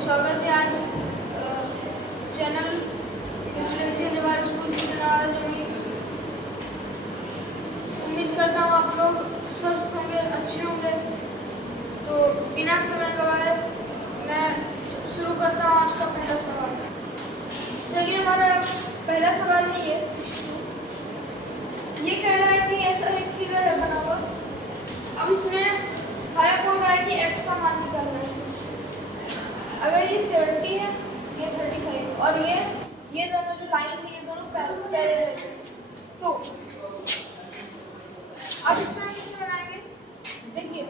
स्वागत है आज चैनल रेसिडेंशियल जवाहर स्कूल शिक्षण में। उम्मीद करता हूँ आप लोग स्वस्थ होंगे, अच्छे होंगे। तो बिना समय गवाए मैं शुरू करता हूँ आज का पहला सवाल। चलिए, हमारा पहला सवाल ये कह रहा है कि ऐसा एक फिगर है बना हुआ। अब इसमें हमें बोल रहा है कि x का मान निकालना है। अगर ये 70 है, ये 35 और ये दोनों जो लाइन है ये दोनों पैरेलल है। तो अब इसमें कैसे बनाएंगे? देखिए,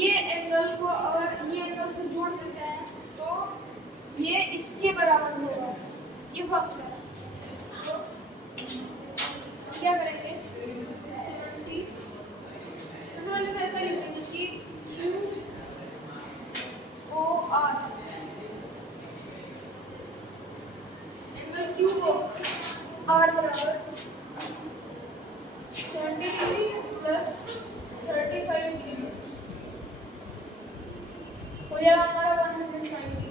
ये एंगल को अगर ये एंगल से जोड़ देते हैं तो ये इसके बराबर होगा। ये वक्त है। तो क्या करेंगे? 70 सबसे पहले तो ऐसा लिखेंगे कि QOR एंगल Q को R बराबर 70 डिग्री प्लस 35 डिग्री हो जाएगा हमारा 105 डिग्री।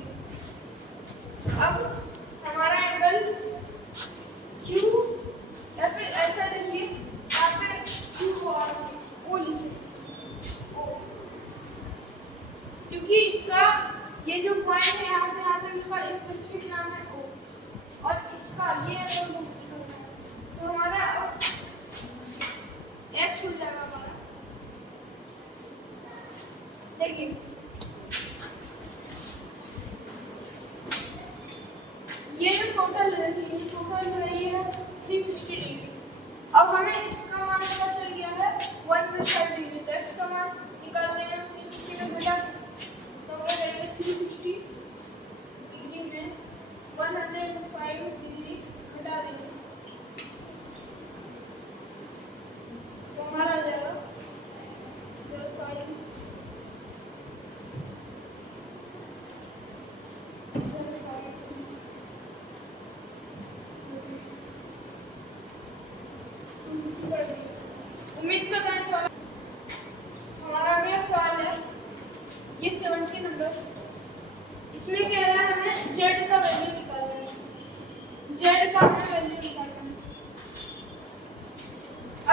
अब हमारा एंगल Q या फिर ऐसा देखिए, यहाँ पे QOR ओ लिखिए, क्योंकि इसका ये जो पॉइंट है यहाँ से यहाँ तक इसका स्पेसिफिक नाम है O, और इसका ये एंगल तो हमारा x हो जाएगा हमारा। देखिए, ये जो टोटल है, ये टोटल जो है ये है 360 डिग्री। अब हमें इसका मान पता चल गया है 105 डिग्री। तो x का मान निकाल लेंगे 360 में घटा, तो वो रहेगा 360 डिग्री में 105 डिग्री घटा देंगे तो हमारा आ जाएगा 05 उम्मीद करता हूं सवाल। हमारा अगला सवाल है ये 70 नंबर। इसमें कह रहा है हमें z का वैल्यू निकालना है। z का हमें वैल्यू निकालना है।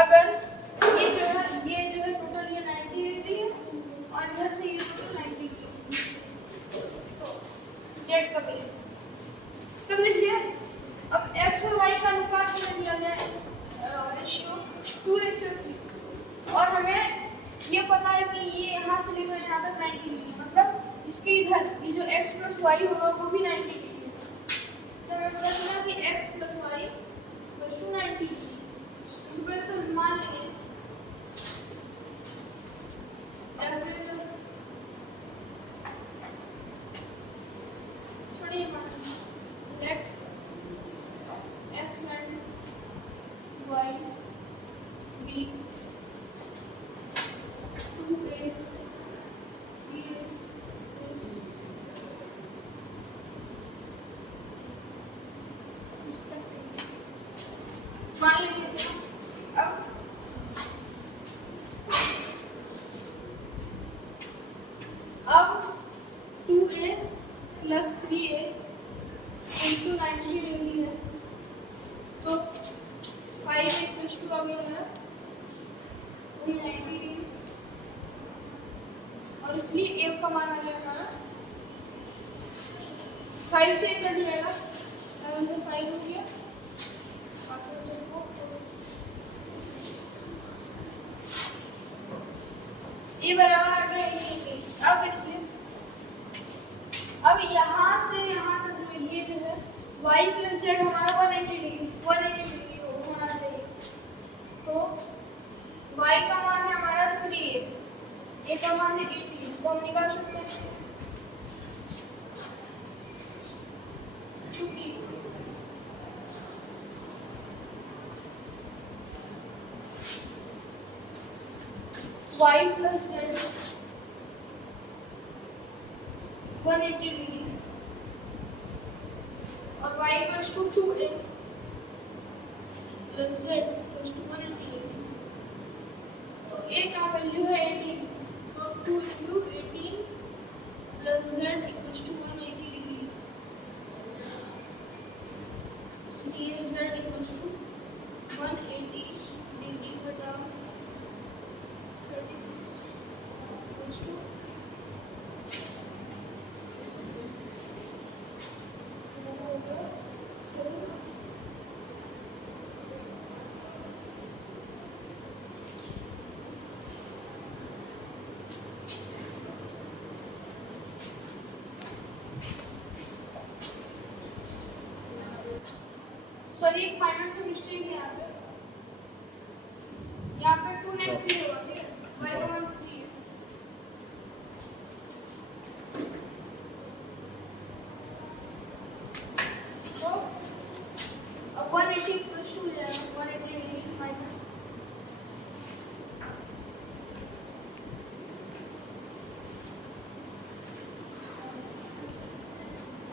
अगर ये जो है टोटल ये 90 डिग्री है और इधर से ये टोटल 90 डिग्री, तो z का वैल्यू। तो देखिए, अब x और y का अनुपात हमें दिया गया है रेशियो 2:3, और हमें ये पता है कि ये यहाँ से लेकर यहाँ तक 90 डिग्री, मतलब इसके इधर ये जो x + y होगा वो भी 90 डिग्री। तो हमें पता चला कि x + y = 90 डिग्री। सबसे पहले तो मान लेंगे या फिर छोड़िए मान late x and y be 2a मान लीजिए। अब 2a + 3a × 90 डिग्री है, तो 5 = आ गया हमारा 90 डिग्री, और इसलिए a का मान आ जाएगा हमारा 5 से कट जाएगा, 7 से 5 हो गया। ये बराबर आ गया 80। अब देखिए, अब यहाँ से यहाँ तक जो है y + z हमारा 180 डिग्री होना चाहिए। तो y का मान है हमारा 3a, a का मान है 80, तो हम निकाल सकते हैं क्योंकि y + z 180 डिग्री और y = 2a + z = 180 डिग्री। तो a का वैल्यू है 18, तो 2 × 18 + z = सर एक फाइनल से मिस्टेक है यहाँ पे 293 होगा, ठीक है, y1 3 है। तो अब 180 इक्वल्स टू हो जाएगा 180 माइनस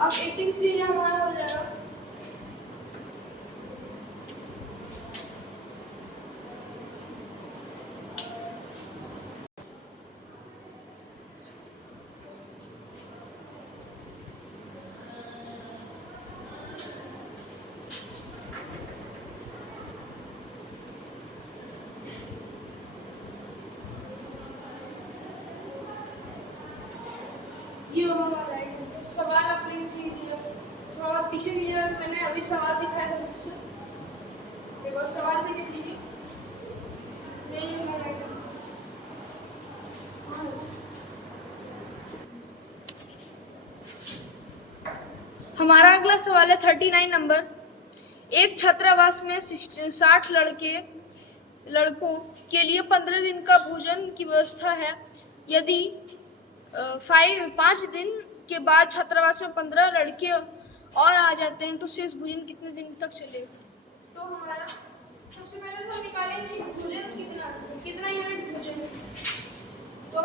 अब 83 जो हमारा हो जाएगा ये होगा राइट आंसर। सवाल आपने लिख दिया, थोड़ा पीछे कीजिएगा, मैंने अभी सवाल दिखाया था मुझसे, एक बार सवाल भी देख लीजिए, यही होगा राइट आंसर। हमारा अगला सवाल है 39 नंबर। एक छात्रावास में 60 लड़कों के लिए 15 दिन का भोजन की व्यवस्था है। यदि 5 दिन के बाद छात्रावास में 15 लड़के और आ जाते हैं तो शेष भोजन कितने दिन तक चलेगा? तो हमारा सबसे पहले तो निकालेंगे कि भोजन कितना यूनिट भोजन है। तो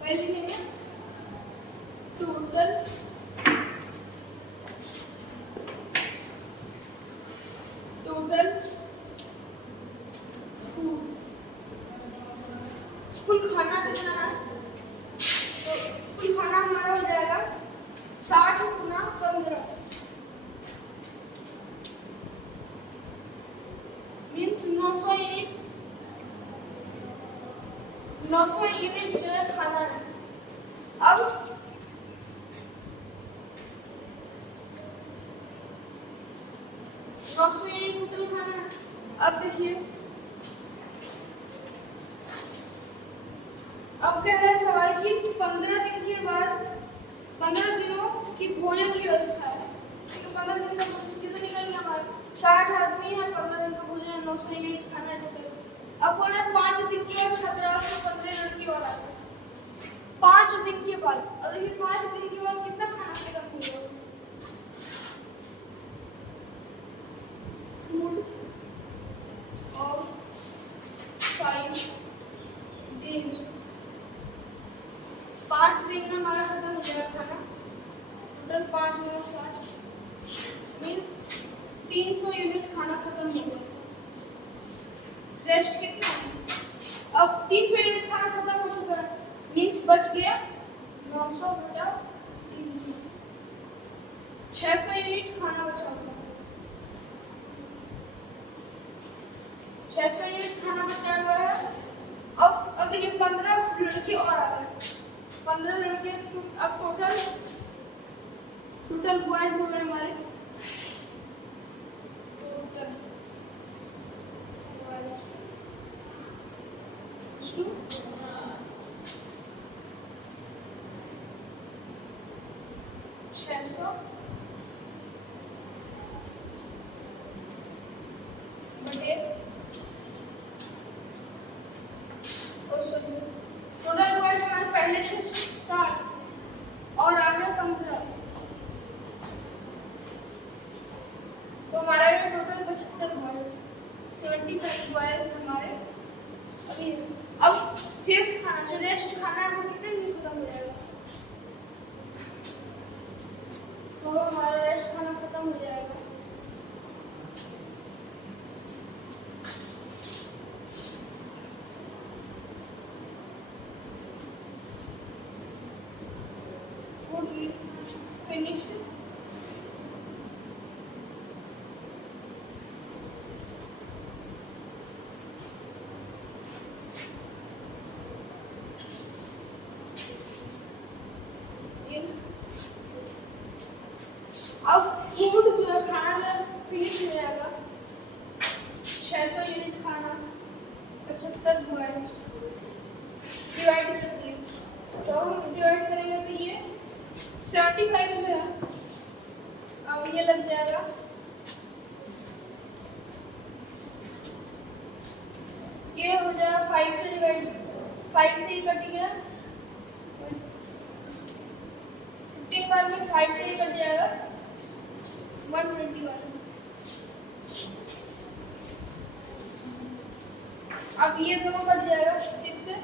पहले लिखेंगे टोटल फूड, कुल खाना कितना है? तो कुल खाना हमारा हो जाएगा 60 गुना 15 मीन्स 900 यूनिट। 900 यूनिट जो है खाना है। अब 900 यूनिट टोटल खाना है। अब देखिए, अब क्या है सवाल की 15 दिन के बाद 15 दिनों की भोजन की व्यवस्था है। तो 15 दिन का कितना निकल गया हमारा? 60 आदमी है, 15 दिन का भोजन है, 900 यूनिट खाना है टोटल। अब बोला 5 दिन के बाद छात्रावास में 15 लड़के और आते हैं। 5 दिन के बाद, और देखिए 5 दिन के बाद कितना खाना खत्म हो गया? फूड और 5 डेज, 5 दिन में हमारा खत्म हो जाएगा खाना। टोटल 5 गुना 60 मीन्स 300 यूनिट खाना खत्म हो गया। रेस्ट कितना है? अब 300 यूनिट खाना खत्म हो चुका है मीन्स बच गया 900 बटा 300, 600 यूनिट खाना बचा हुआ। 600 यूनिट खाना बचा हुआ है। अब देखिए 15 लड़के और आ गए, 15 लड़के। अब टोटल बॉयज हो गए हमारे, टोटल बॉयज 600 बटे टोटल बॉयज हमारे पहले से 60 और आ गए 15, तो हमारा ये टोटल 75 बॉयज, 75 बॉयज हमारे अभी। अब शेष खाना जो रेस्ट खाना है वो कितने दिन खत्म हो जाएगा? तो हमारा रेस्ट खाना खत्म हो जाएगा फिनिश। अब फूड जो है खाना जब फिनिश हो जाएगा, 600 यूनिट खाना 75 बॉयज डिवाइड करती है, तो हम डिवाइड करेंगे तो ये 75 जो है अब ये लग जाएगा कट जाएगा 5 से डिवाइड, 5 से ही कट गया, 15 बार में 5 से ही कट जाएगा 121। अब ये दोनों कट जाएगा, 15 से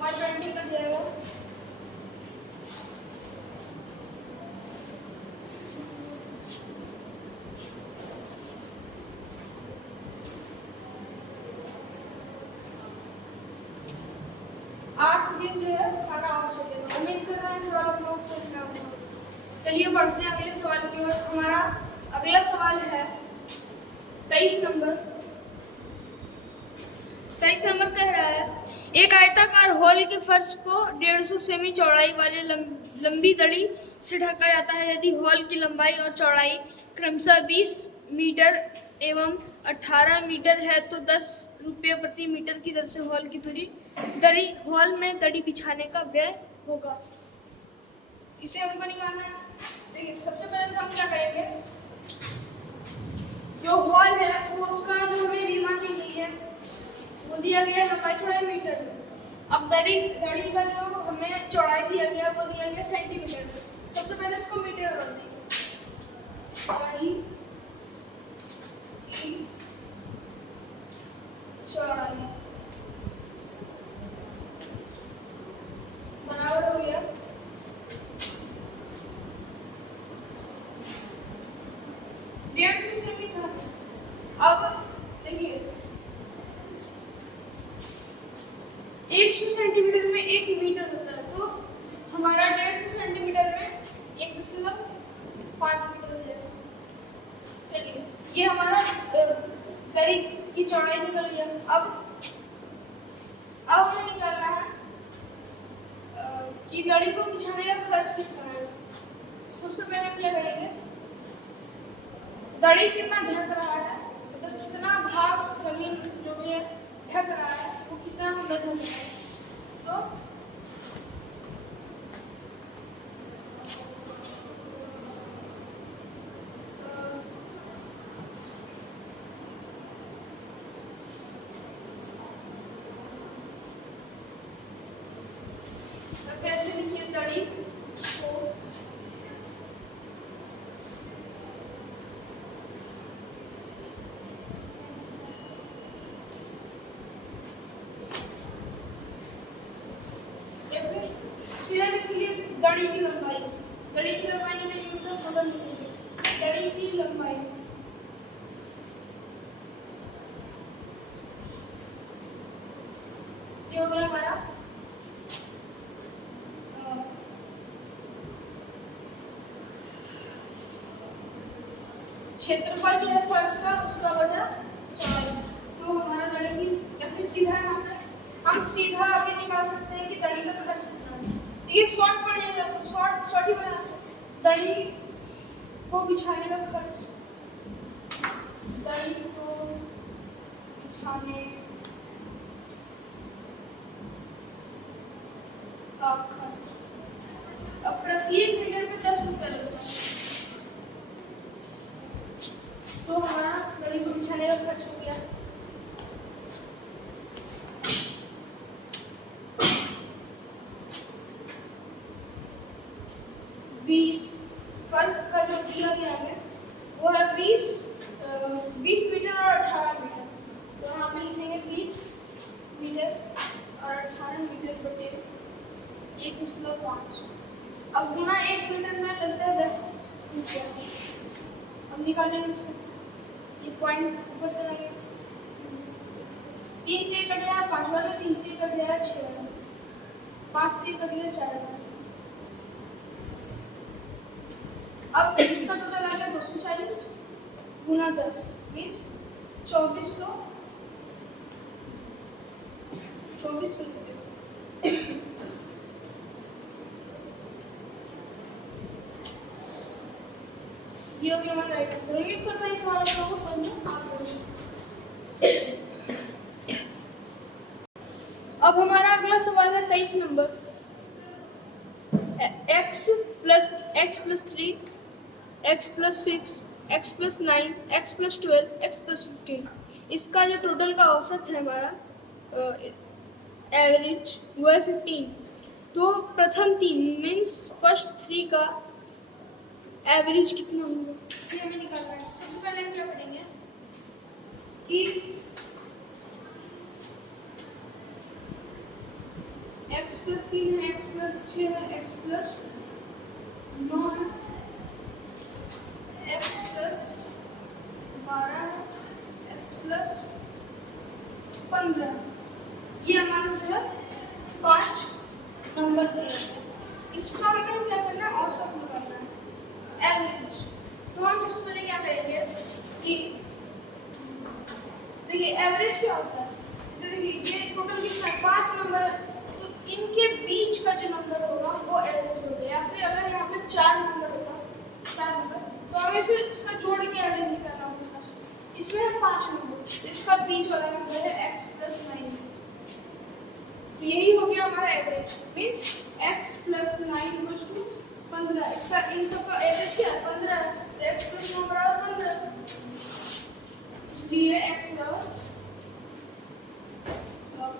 120 कट जाएगा, दिन जो है खाना और चलेगा। उम्मीद करता है सवाल आप लोग समझ में आएगा। चलिए बढ़ते हैं अगले सवाल की ओर। हमारा अगला सवाल है 23 नंबर। 23 नंबर कह रहा है एक आयताकार हॉल के फर्श को 150 सेमी चौड़ाई वाले लंबी दड़ी से ढका जाता है। यदि हॉल की लंबाई और चौड़ाई क्रमशः 20 मीटर एवं 18 मीटर है तो 10 रुपये प्रति मीटर की दर से हॉल की हॉल में दड़ी बिछाने का व्यय होगा। इसे हमको निकालना है। देखिए सबसे पहले तो हम क्या करेंगे, जो हॉल है वो उसका जो हमें बीमा दी गई है वो दिया गया लंबाई चौड़ाई मीटर में। अब दड़ी का जो हमें चौड़ाई दिया गया वो दिया गया सेंटीमीटर में। सबसे पहले इसको मीटर में बदल देंगे। दड़ी की चौड़ाई बराबर हो गया 150 सेमी था। अब देखिए 100 सेंटीमीटर में 1 मीटर होता है, तो हमारा 150 सेंटीमीटर में 1.5 मीटर हो जाएगा। चलिए ये हमारा दरी की चौड़ाई निकल गया। अब हमें निकालना है कि दड़ी को बिछाने का खर्च कितना है। सबसे पहले हम क्या करेंगे, दड़ी कितना ढक रहा है, मतलब कितना भाग जमीन जो भी है ढक रहा है वो कितना अंदर ढक रहा है। तो कैसे लिखिए दड़ी को सीधा लिखिए दड़ी की लंबाई। दड़ी की लंबाई नहीं होता टोटल लिखिए दड़ी की लंबाई ये हो गया हमारा क्षेत्रफल जो है फर्श का उसका बटा चौड़ाई। तो हमारा दड़ी की या फिर सीधा यहाँ पे हम सीधा आगे निकाल सकते हैं कि दड़ी का खर्च कितना है। तो ये शॉर्ट पड़ जाएगा, तो शॉर्ट ही बना दड़ी को बिछाने का खर्च, दड़ी को बिछाने का खर्च। अब प्रत्येक मीटर पे 10 रुपये लगता है, तो हमारा दड़ी को बिछाने का खर्च हो गया 20। फर्श का जो दिया गया है वो है 20 मीटर और 18 मीटर। तो यहाँ पे लिखेंगे 20 मीटर और 18 मीटर बटे 1.5। अब गुना 1 मीटर में लगता है 10 रुपया। अब निकालेंगे उसको, ये पॉइंट ऊपर चला गया, 3 से कट गया 5 वाला, 3 से कट गया 6 वाला, 5 से कट गया 4 वाला। अब इसका टोटल आ गया 240 गुना 10 मीन्स 2400 रुपये। ये हो गया हमारा राइट आंसर। उम्मीद करता हूँ इस सवाल आप लोगों को समझ में आ गया। अब हमारा अगला सवाल है 23 number. x + x + 3 x + 6 x + 9 x + 12 x + 15 इसका जो टोटल का औसत है हमारा एवरेज वो है 15। तो प्रथम 3 मीन्स फर्स्ट 3 का एवरेज कितना होगा ये हमें निकालना है। सबसे पहले हम क्या करेंगे कि x + 3 है, x + 6 है, x + 9 है, x + 12 है, x + 15। ये हमारा जो है 5 नंबर दिए हैं। इसका हमें क्या करना है, औसत निकालना है, एवरेज। तो हम सबसे पहले क्या करेंगे कि देखिए एवरेज क्या होता है, जैसे देखिए ये टोटल कितना है, 5 नंबर है, तो इनके बीच का जो नंबर होगा वो एवरेज हो गया। या फिर अगर यहाँ पे 4 नंबर होगा, 4 नंबर, तो हमें फिर इसका जोड़ के एवरेज निकालना होगा। इसमें है 5 नंबर, तो इसका बीच वाला नंबर है x + 9। तो यही हो गया हमारा एवरेज, मीन्स x + 9 = 15। इसका इन सब का एवरेज क्या है, 15 है, तो x + 9 = 15, इसलिए x =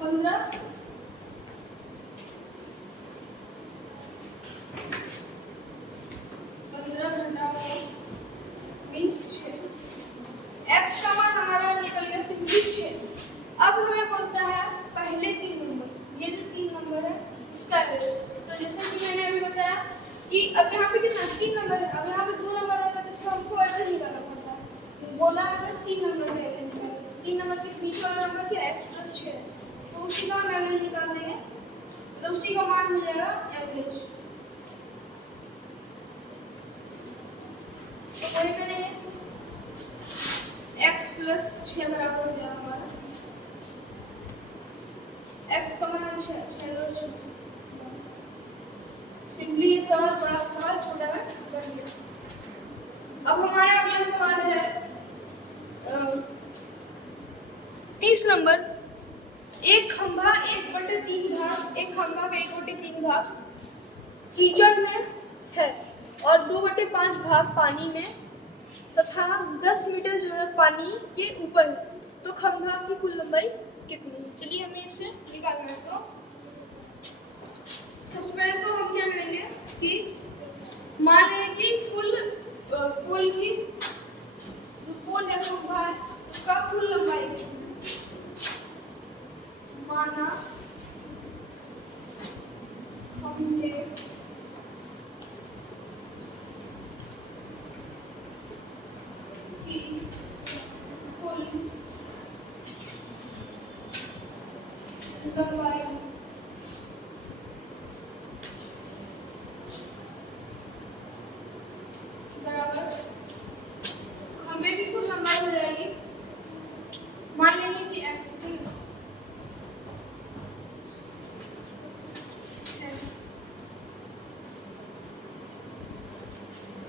15। मीन्स 6। x का मान हमारा निकल गया सिंपली 6। अब हमें बोलता है पहले 3 नंबर, ये जो 3 नंबर है इसका एवरेज। तो जैसे कि मैंने अभी बताया कि अब यहाँ पे कितना 3 नंबर है, अब यहाँ पे 2 नंबर होता है, तो इसका हमको एवरेज निकालना पड़ता है। बोला हमें 3 नंबर का एवरेज निकालना, 3 नंबर के बीच वाला नंबर क्या x + 6 है, तो उसी का हम एवरेज निकाल देंगे, तो उसी का मान हो जाएगा एवरेज। तो वही करेंगे, x + 6 बराबर हो जाएगा हमारा, x का मान 6, 6 और 6। सिंपली ये सवाल बड़ा सवाल छोटा में कर दिया। अब हमारा अगला सवाल है 30 नंबर। एक खंभा 1/3 भाग, एक खंभा का 1/3 भाग कीचड़ में है और 2/5 भाग पानी में तथा 10 मीटर जो है पानी के ऊपर है, तो खंभा की कुल लंबाई कितनी है। चलिए हमें इसे निकालना है। तो सबसे पहले तो हम क्या करेंगे कि मान लें कि पुल की पुल है खंभा है, उसका कुल लंबाई माना खंभे की कुल लंबाई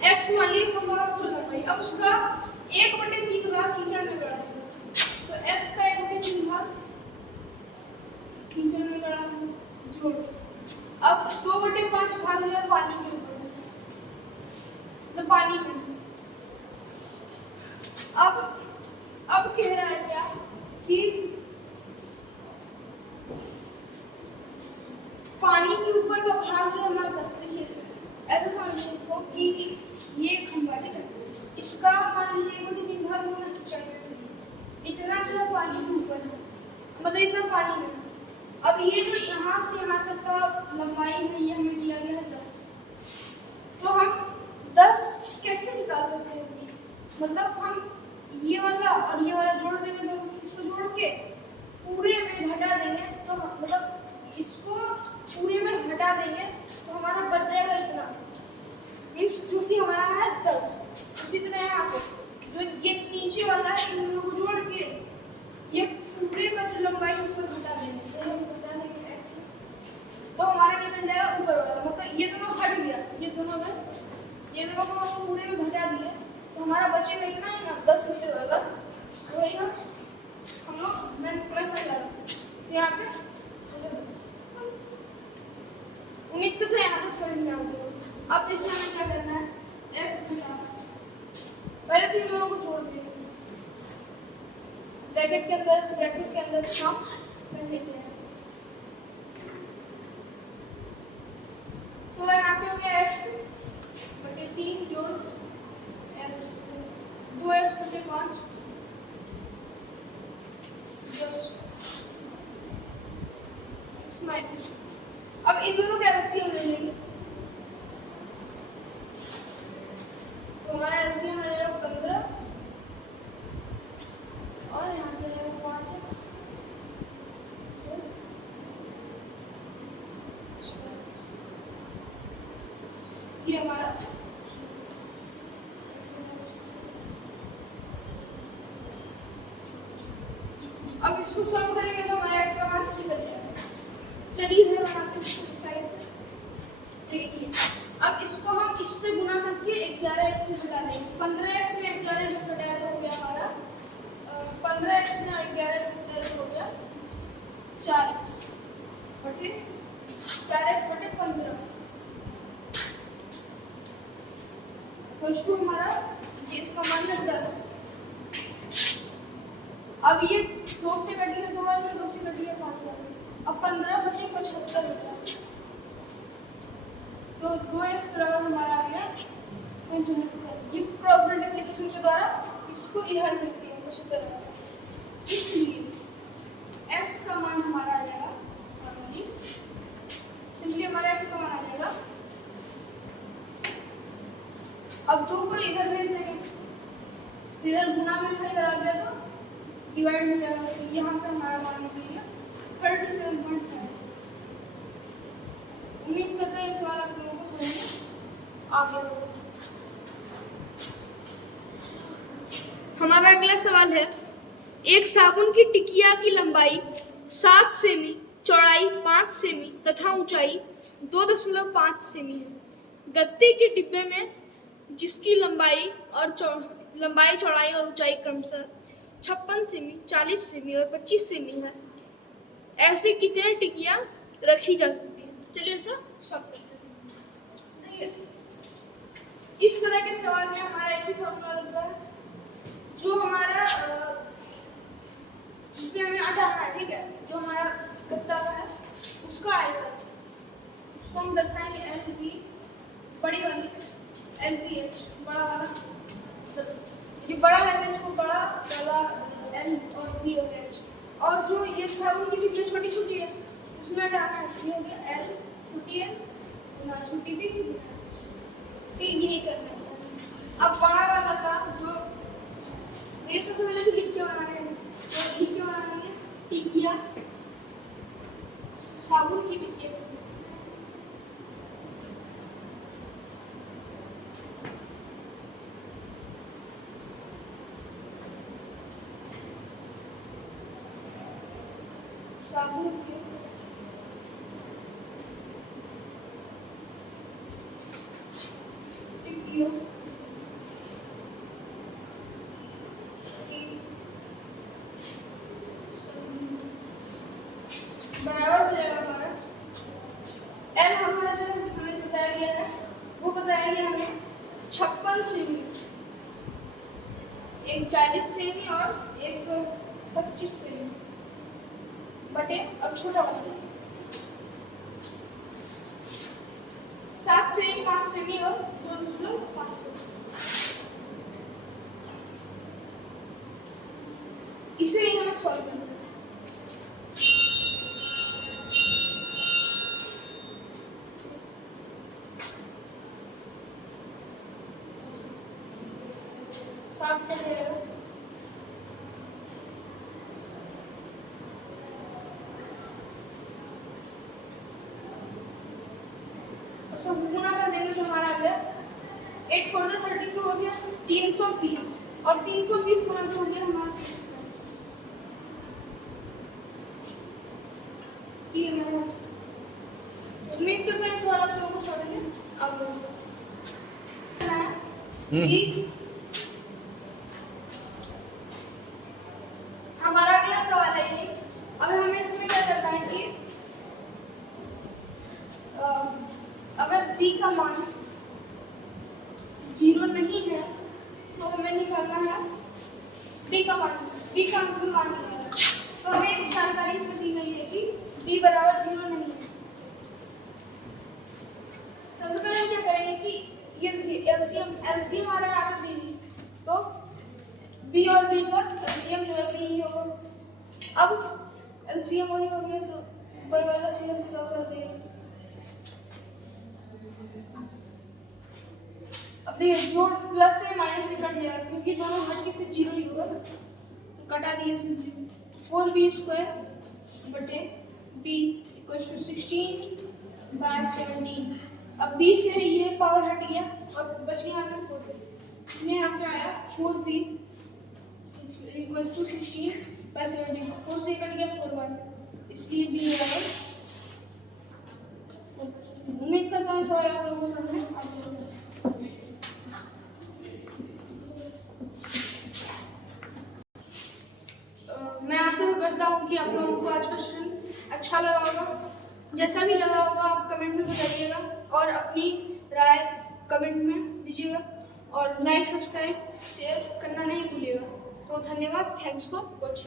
x मान लीजिए खंभा का कुल लंबाई। अब उसका 1/3 भाग कीचड़ में गड़ा है, तो x का 1/3 भाग कीचड़ में गड़ा है, जोड़। अब 2/5 भाग जो है पानी के ऊपर है, मतलब पानी में। अब कह रहा है क्या कि पानी के ऊपर का भाग जो हमारा 10, देखिए ऐसा समझिए इसको कि ये खंभा है, इसका मान लीजिए 1/3 भाग होना चाहिए, इतना जो है पानी के ऊपर है, मतलब इतना पानी में। अब ये जो यहाँ से यहाँ तक का लंबाई है ये हमें दिया गया है 10, तो हम 10 कैसे निकाल सकते हैं, मतलब हम ये वाला और ये वाला जोड़ देंगे, तो इसको जोड़ के पूरे में घटा देंगे, तो मतलब इसको पूरे में घटा देंगे तो हमारा बच जाएगा इतना, मीन्स जो कि हमारा है 10। उसी तरह यहाँ पे जो ये नीचे वाला है इन दोनों को जोड़ के ये पूरे का जो लंबाई है उसमें घटा देंगे, तो हम घटा देंगे x, तो हमारा निकल जाएगा ऊपर वाला, मतलब ये दोनों हट गया, ये दोनों को हम पूरे में घटा दिए, तो हमारा बचेगा इतना ही ना 10 मीटर वाला, वही ना हम लोग मैं सही लगा, तो यहाँ पे उम्मीद से तो यहाँ तक समझ में आ गया। अब देखिए हमें क्या करना है, x घटा, पहले तो दोनों को जोड़ देंगे ब्रैकेट के अंदर रखना कर लेते हैं। तो यहाँ पे हो गया x बटे 3 जोड़ x 2x बटे 5 10 x माइनस। अब इन दोनों का एलसीएम ले लेंगे तो हमारा एलसीएम आ जाएगा 15 और यहाँ पे आएगा 5x ये हमारा अब इसको सॉल्व करेंगे तो हमारा x का मान कितना बचेगा। चलिए इधर बनाते हैं इस साइड। देखिए अब इसको हम इससे गुना करके 11x में घटा देंगे। 15x में 11x घटाया तो हो गया हमारा 15x में 11x हो गया 4x बटे 15 तो हमारा इसका मान है 10। अब ये 2 से कट गया 2 बार में 2 से कट गया 5 बार। अब 15 बचे 75 तो 2x बराबर हमारा आ गया 75। ये क्रॉस मल्टीप्लिकेशन के द्वारा इसको इधर मिलती है 75। इसलिए x का मान हमारा आ जाएगा सिंपली हमारा x का मान आ जाएगा। अब 2 को इधर भेज देंगे इधर गुना में था इधर आ गया तो डिवाइड हो जाएगा। तो यहाँ पे हमारा मान निकलेगा 37.5। उम्मीद करते हैं इस सवाल आप लोगों को समझ में आ गया होगा। हमारा अगला सवाल है एक साबुन की टिकिया की लंबाई 7 सेमी, चौड़ाई 5 सेमी तथा ऊंचाई 2.5 सेमी है। गत्ते के डिब्बे में जिसकी लंबाई चौड़ाई और ऊंचाई क्रमशः 56 सेमी, 40 सेमी और 25 सेमी है, ऐसे कितने टिकियां रखी जा सकती है। चलिए ऐसा सॉल्व करते हैं। इस तरह के सवाल में हमारा एक ही फॉर्मूला लगता है जो हमारा जिसमें हमें हटाना है। ठीक है, जो हमारा गत्ता का है उसका आएगा उसको हम दर्शाएंगे एल बी बड़ी वाली एल बी एच बड़ा वाला। ये बड़ा है तो इसको बड़ा वाला एल और बी और एच। और जो ये साबुन की टिकिया छोटी छोटी है उसमें डालना है ये हो गया एल छोटी है ना छोटी भी ठीक यही करना है। अब बड़ा वाला का जो ये सबसे पहले तो लिख के बनाना है तो लिख के बनाएंगे टिकिया साबुन की टिकिया साबुन के टिकियों बराबर हो जाएगा हमारा एल हमारा जो हमें बताया गया है वो बताया गया हमें 56 सेमी, एक 40 सेमी और एक 25 सेमी बटे अब छोटा वाला 7 सेमी, 5 सेमी और 2.5 सेमी। इसे ही हमें सॉल्व करना है। सात कर देगा अब सब गुना कर देंगे तो हमारा आ गया 8 4 32 हो गया 320 और 320 गुना तो हो गया हमारा 640। ये मेरा उम्मीद करते हैं इस वाला आप लोगों को समझ में अब हमारा अगला सवाल है ये। अब हमें इसमें क्या करना है कि अगर b का मान 0 नहीं है तो हमें निकालना है b का मान निकालना है। तो हमें एक जानकारी इसमें दी गई है कि b बराबर 0 नहीं है। सबसे पहले हम क्या करेंगे कि ये देखिए एलसीएम आ रहा है यहाँ पे b, तो b और b का एलसीएम जो है b ही होगा। अब एलसीएम वही हो गया तो ऊपर वाला सीधा सीधा कर देंगे। अब देखिए जोड़ प्लस से माइनस से कट जाएगा क्योंकि दोनों घट के फिर 0 ही होगा ना, तो कटा दिए सिंपली 4b² बटे b = 16/17। अब b से ये पावर हट गया और बच गया हमें 4, इसलिए यहाँ पे आया 4b = 16/17। 4 से कट गया 4/1, इसलिए b आया 4%। उम्मीद करता हूँ सवाल आप लोगों को समझ में आ गया। मैं आशा करता हूँ कि आप लोगों को आज का सेशन अच्छा लगा होगा। जैसा भी लगा होगा आप कमेंट में बताइएगा और अपनी राय कमेंट में दीजिएगा और लाइक सब्सक्राइब शेयर करना नहीं भूलिएगा। तो धन्यवाद, थैंक्स फॉर वॉचिंग।